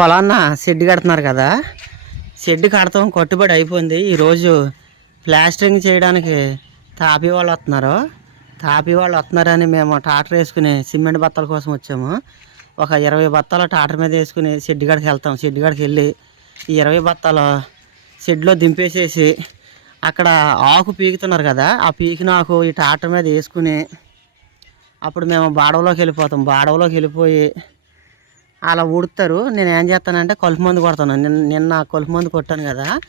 పొలాన్న shed కడుతున్నారు కదా. Shed కడతాం కట్టుబడి అయిపోయింది. ఈరోజు ప్లాస్టరింగ్ చేయడానికి తాపి వాళ్ళు వస్తున్నారు. తాపి వాళ్ళు వస్తున్నారని మేము ట్రాక్టర్ వేసుకుని సిమెంట్ బత్తాల కోసం వచ్చాము. ఒక ఇరవై బత్తాలు టాటర్ మీద వేసుకుని షెడ్ కాడికి వెళ్తాం. షెడ్ కాడికి వెళ్ళి ఈ ఇరవై బత్తాలు షెడ్లో దింపేసేసి అక్కడ ఆకు పీకుతున్నారు కదా ఆ పీకిన ఆకు ఈ ట్రాక్టర్ మీద వేసుకుని అప్పుడు మేము బాడవలోకి వెళ్ళిపోతాం. బాడవలోకి వెళ్ళిపోయి అలా ఉడుతారు. నేను ఏం చేస్తానంటే కలుపు మందు కొడతాను. నిన్న నిన్న కలుపు మందు కొట్టాను కదా.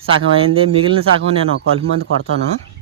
సగం అయింది. మిగిలిన సగం నేను కలుపు మందు కొడతాను.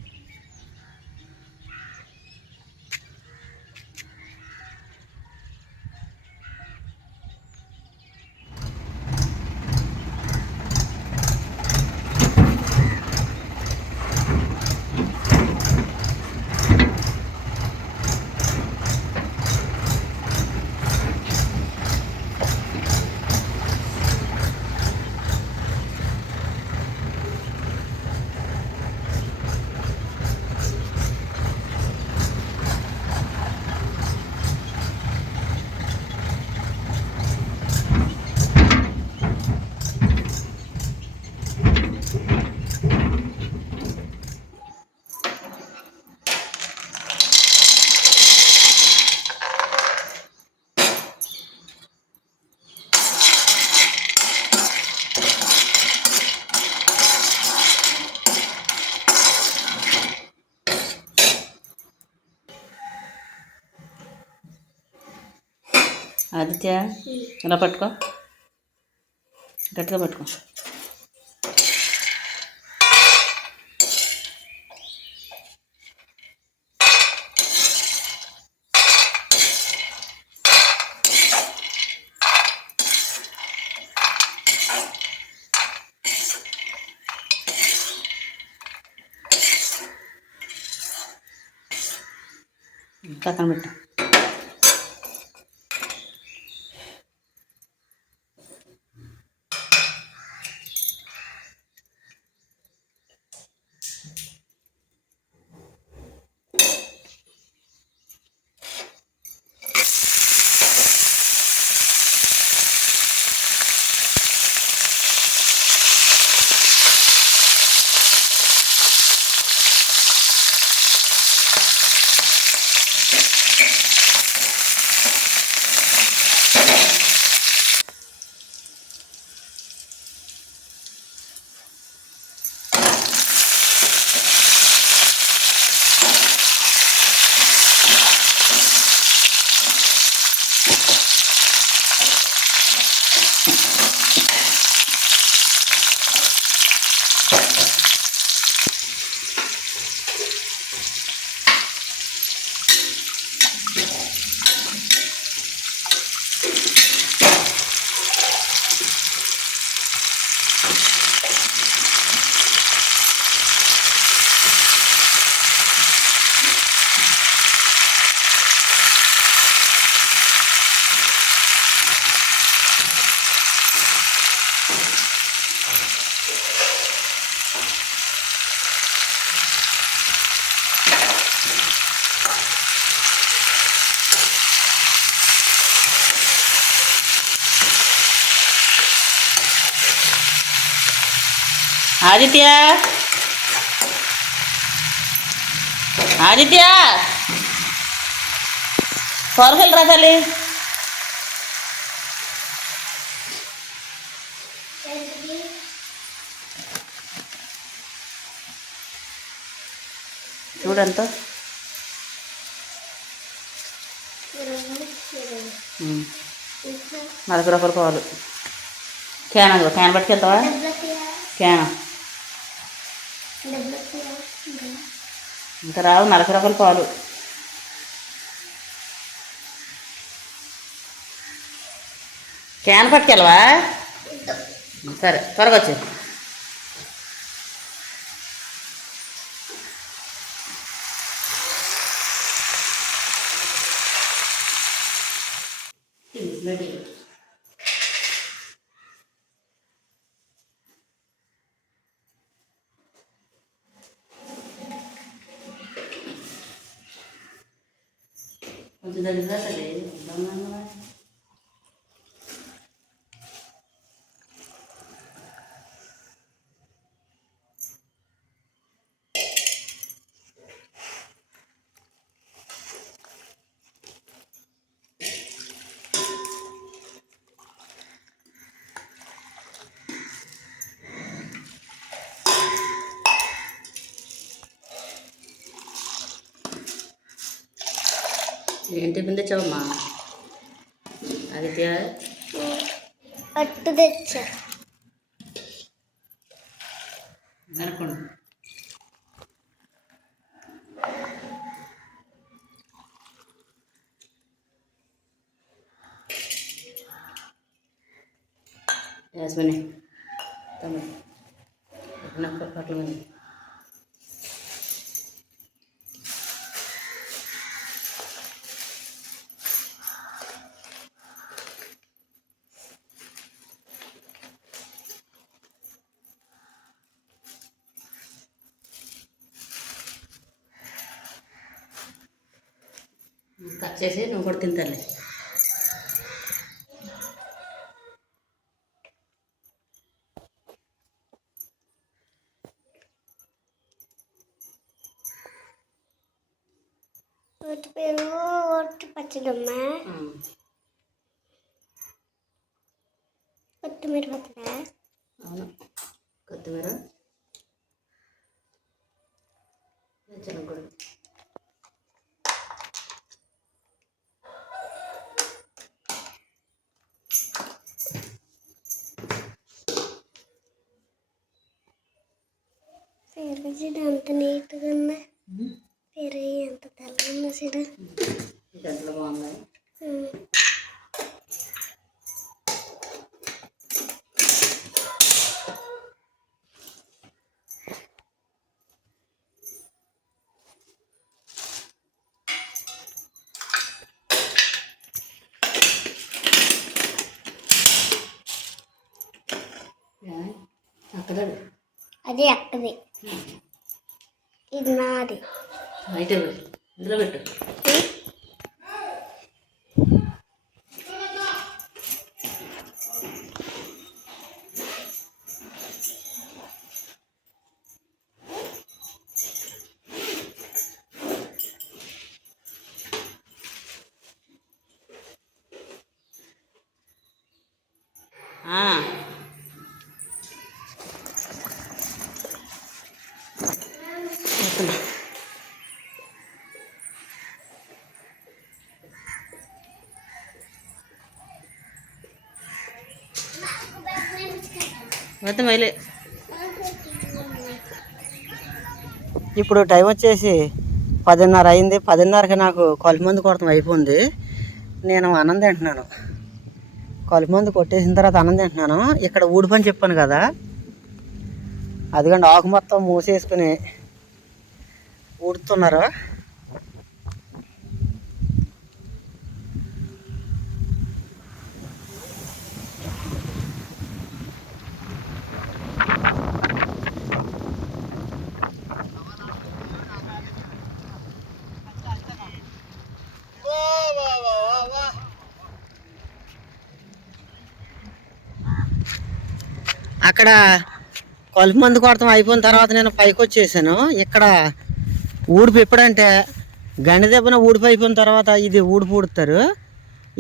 ఆదిత్య ఇలా పట్టుకో. గట్టిగా పట్టుకో. ఆదిత్య? ఆదిత్య? త్వరగా రా తల్లి. చూడంత నలభై రూపాయలు కావాలి. క్యాన్ అదిగో క్యాన్ పట్టుకెళ్తావా? క్యాన్. ఇంకా రావు నలభై రకాల పాలు. క్యాన్ పట్టుకెళ్ళవా? సరే త్వరగా వచ్చేది కొంచెం దగ్గర తల్లి ఏం టిఫిన్ తెచ్చావమ్మా ఆదిత్య? పట్టు తెచ్చా. అనుకోండి యాస్మిని తమ్ముడు. నాకు పట్ల కట్ చేసి నువ్వు కూడా తింటాలే పెరుగు చూడు ఎంత నీట్గా ఉందా పెరుగు ఎంత తెల్లగా ఉందా చూడు ఇది ఎంత బాగుంది ఉమ్. అక్కడ అది అక్కది ఇది నాది. బయట పెట్టు ఇందులో పెట్టు. మొత్తం ఇప్పుడు టైం వచ్చేసి పదిన్నర అయింది. పదిన్నరకి నాకు కొలత కొడతాం అయిపోయింది. నేను అన్నం తింటున్నాను కొలత మందు కొట్టేసిన తర్వాత అన్నం తింటున్నాను ఇక్కడ ఊడి పని చెప్పాను కదా. అదిగండి ఆకు మొత్తం మూసేసుకుని ఊడుతున్నారు. అక్కడ కొలుపు మందు కొడతాం అయిపోయిన తర్వాత నేను పైకి వచ్చేసాను. ఇక్కడ ఊడుపు ఎప్పుడంటే గండి దెబ్బన ఊడిపు అయిపోయిన తర్వాత ఇది ఊడుపు ఊడుతారు.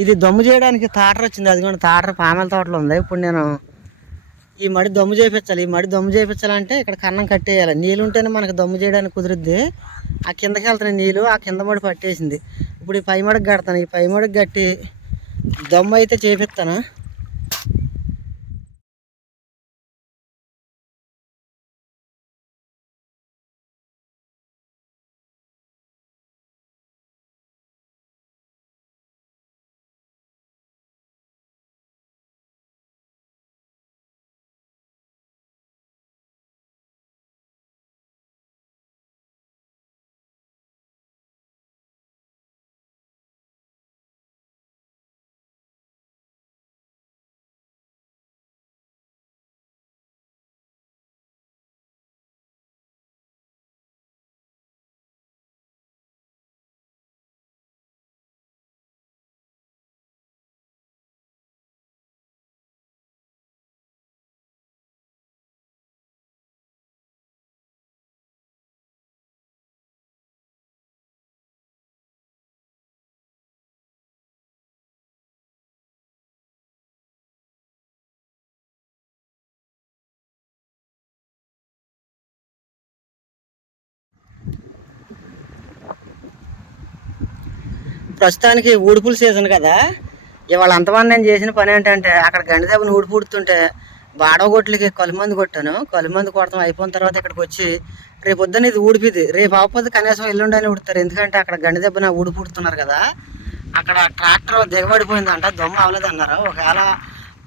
ఇది దమ్ము చేయడానికి తాటర్ వచ్చింది. అది కూడా తాటర పామెల తోటలో ఉంది. ఇప్పుడు నేను ఈ మడి దమ్ము చేయించాలి ఈ మడి దమ్ము చేయించాలంటే ఇక్కడ కన్నం కట్టేయాలి. నీళ్ళు ఉంటేనే మనకు దమ్ము చేయడానికి కుదురుద్ది. ఆ కిందకి వెళ్తున్నాయి నీళ్ళు ఆ కింద మడి పట్టేసింది. ఇప్పుడు ఈ పై మడికి కడతాను. ఈ పై మడికి కట్టి దమ్ము అయితే చేపిస్తాను. ప్రస్తుతానికి ఊడుపుల సీజన్ కదా. ఇవాళ అంతమంది నేను చేసిన పని ఏంటంటే అక్కడ గండి దెబ్బను ఊడి పుడుతుంటే బాడగొట్లకి కలుమంది కొట్టాను. కలుమంది కొడతాం అయిపోయిన తర్వాత ఇక్కడికి వచ్చి రేపు పొద్దున్న ఇది ఊడిపిది. రేపు అవ్వకపోతే కనీసం ఎల్లుండని ఉడతారు ఎందుకంటే అక్కడ గండి దెబ్బన ఊడి పుడుతున్నారు కదా. అక్కడ ట్రాక్టర్ దిగబడిపోయిందంట. దొమ్మ అవ్వలేదు అన్నారు. ఒకవేళ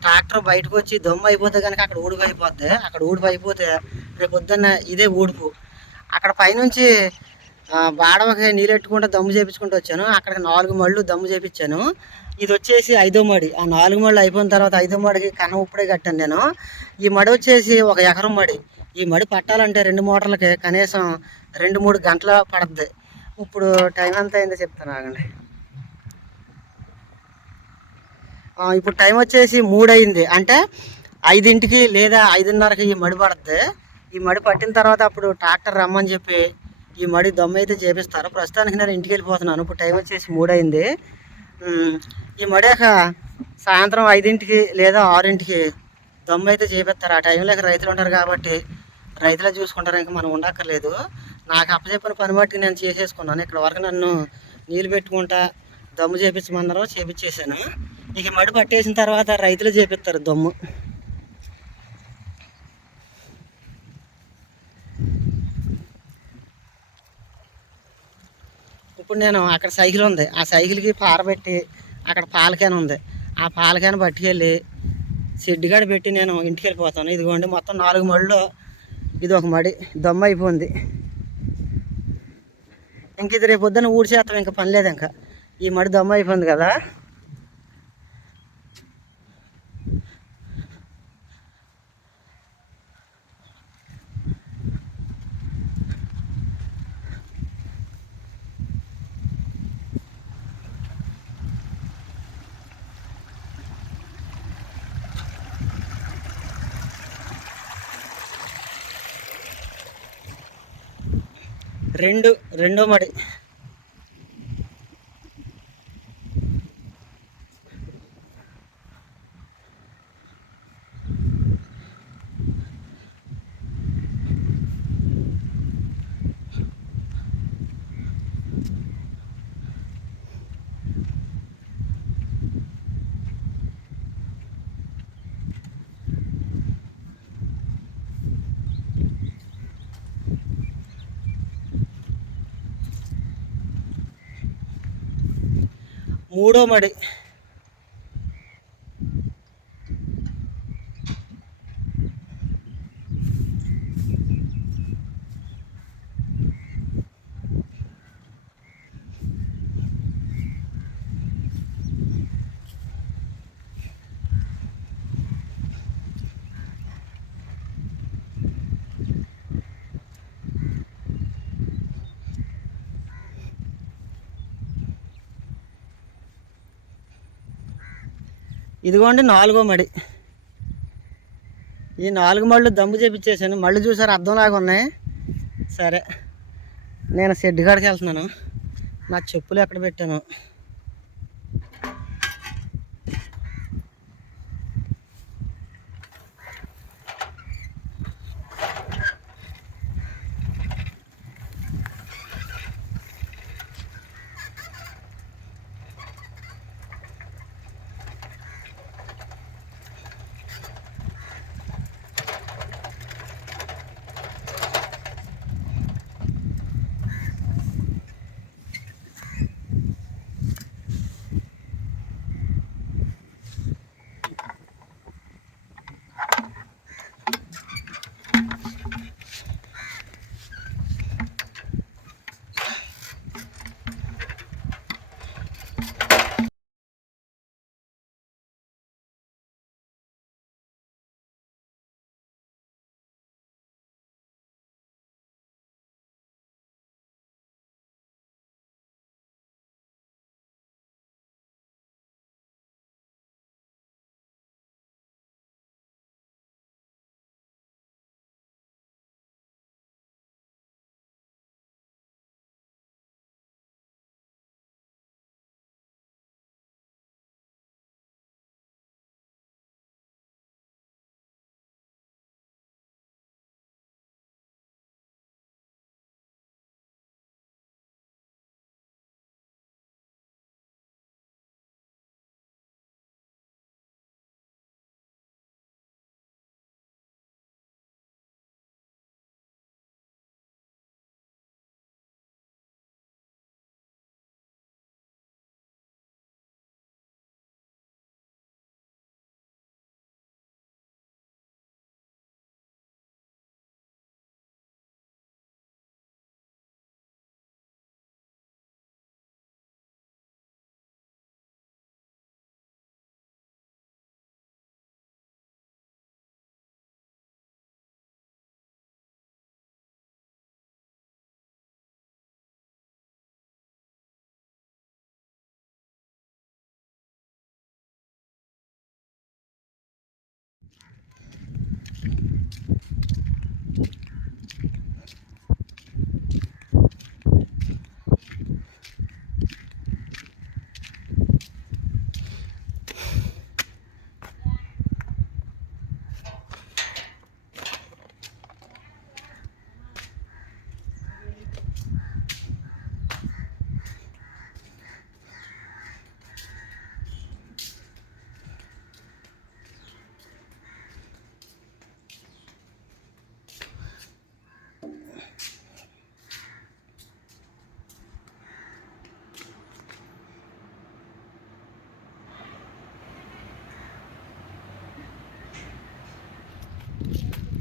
ట్రాక్టర్ బయటకు వచ్చి దొమ్మ అయిపోతే కనుక అక్కడ ఊడిపు అయిపోద్ది. అక్కడ ఊడిపు అయిపోతే రేపు పొద్దున్న ఇదే ఊడుపు. అక్కడ పైనుంచి బాడవకి నీరెట్టుకుంటూ దమ్ము చేపించుకుంటూ వచ్చాను. అక్కడికి నాలుగు మళ్ళు దమ్ము చేపించాను. ఇది వచ్చేసి ఐదో మడి. ఆ నాలుగు మళ్ళీ అయిపోయిన తర్వాత ఐదో మడికి కన్నం ఇప్పుడే కట్టాను నేను. ఈ మడి వచ్చేసి ఒక ఎకరం మడి. ఈ మడి పట్టాలంటే రెండు మోటార్లకి కనీసం రెండు మూడు గంటల పడుద్ది. ఇప్పుడు టైం ఎంత అయిందో చెప్తాను ఆగండి. ఇప్పుడు టైం వచ్చేసి మూడు అయింది. అంటే ఐదింటికి లేదా ఐదున్నరకి ఈ మడి పడుద్ది. ఈ మడి పట్టిన తర్వాత అప్పుడు ట్రాక్టర్ రమ్మని చెప్పి ఈ మడి దమ్ము అయితే చేపిస్తారు. ప్రస్తుతానికి నేను ఇంటికి వెళ్ళిపోతున్నాను. ఇప్పుడు టైం వచ్చేసి మూడు అయింది ఉమ్, ఈ మడాక సాయంత్రం ఐదింటికి లేదా ఆరింటికి దమ్ము అయితే చేపిస్తారు. ఆ టైంలో రైతులు ఉంటారు కాబట్టి రైతులే చూసుకుంటారు. ఇంకా మనం ఉండక్కర్లేదు. నాకు అప్పచెప్పిన పని బట్టి నేను చేసేసుకున్నాను. ఇక్కడ వరకు నన్ను నీళ్ళు పెట్టుకుంటా దమ్ము చేపించమన్నారు చేపించేసాను ఇక ఈ మడి పట్టేసిన తర్వాత రైతులు చేపిస్తారు దమ్ము. ఇప్పుడు నేను అక్కడ సైకిల్ ఉంది. ఆ సైకిల్కి పారబెట్టి అక్కడ పాల ఉంది. ఆ పాల పట్టుకెళ్ళి షెడ్డుగాడ పెట్టి నేను ఇంటికి వెళ్ళిపోతాను ఇదిగోండి మొత్తం నాలుగు మడిలో. ఇది ఒక మడి దమ్మ అయిపోయింది. ఇంక ఇది రేపు పొద్దున్న ఊడ్చేస్తాం ఇంకా పని లేదు ఇంకా. ఈ మడి దమ్మ అయిపోయింది కదా. రెండు రెండో మడి. మూడో మడి. ఇదిగోండి నాలుగో మడి. ఈ నాలుగు మళ్ళు దమ్ము చేపించేసాను మళ్ళీ చూసారు అర్థంలాగా ఉన్నాయి. సరే నేను షెడ్ కాడికి వెళ్తున్నాను. నా చెప్పులు ఎక్కడ పెట్టాను.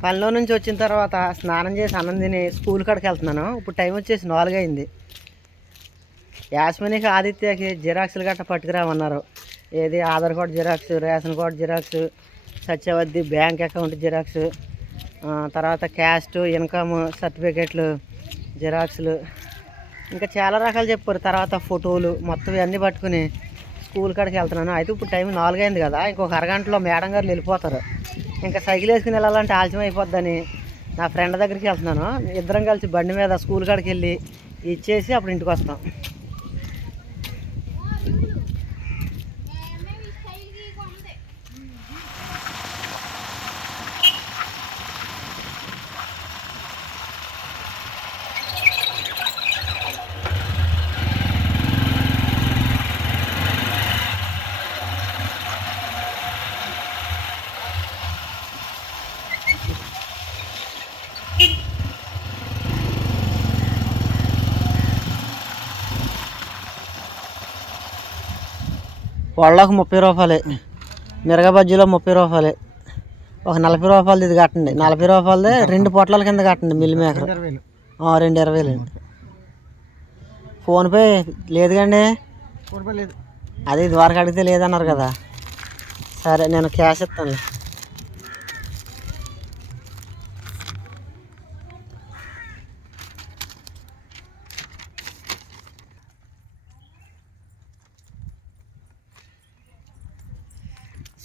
పనిలో నుంచి వచ్చిన తర్వాత స్నానం చేసి అన్నం తిని స్కూల్ కాడికి వెళ్తున్నాను. ఇప్పుడు టైం వచ్చేసి నాలుగైంది. యాస్మినికి ఆదిత్యకి జిరాక్స్లు గట్ట పట్టుకురామన్నారు. ఏది Aadhaar card xerox ration card xerox సత్యవద్ది bank account xerox తర్వాత క్యాస్ట్ ఇన్కమ్ సర్టిఫికెట్లు జిరాక్స్లు ఇంకా చాలా రకాలు చెప్పారు. తర్వాత ఫోటోలు మొత్తం ఇవన్నీ పట్టుకుని స్కూల్ కాడికి వెళ్తున్నాను. అయితే ఇప్పుడు టైం నాలుగైంది కదా ఇంకొక అరగంటలో మేడం గారు వెళ్ళిపోతారు. ఇంకా సైకిల్ వేసుకుని వెళ్ళాలంటే ఆలస్యం అయిపోద్దని నా ఫ్రెండ్ దగ్గరికి వెళ్తున్నాను. ఇద్దరం కలిసి బండి మీద స్కూల్ కాడికి వెళ్ళి ఇచ్చేసి అప్పుడు ఇంటికి వస్తాం. వాళ్ళకు ముప్పై రూపాయలే. మిరగ బజ్జీలో ముప్పై రూపాయలే. ఒక నలభై రూపాయలది ఇది కట్టండి. నలభై రూపాయలది రెండు పొట్లాల కింద కట్టండి మిల్ మేకర్. రెండు ఇరవై అండి. ఫోన్పే లేదు కండి. లేదు. అది ఇదివరకు అడిగితే లేదన్నారు కదా. సరే నేను క్యాష్ ఇస్తాను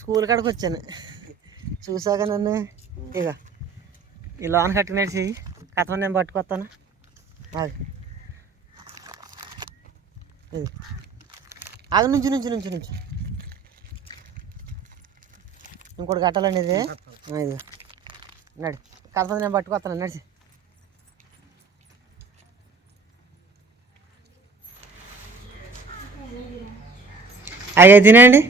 స్కూల్ కాడికి వచ్చాను. చూసాక నన్ను? ఇక ఈ లోన్ కట్టినట్టు కథ నేను పట్టుకొస్తాను. ఆగు. ఇది ఆగు నుంచి నుంచి నుంచి నుంచి. ఇంకోటి కట్టాలండి ఇది. ఇది నడు. కథ నేను పట్టుకొస్తాను నడిచి. అవి తినండి.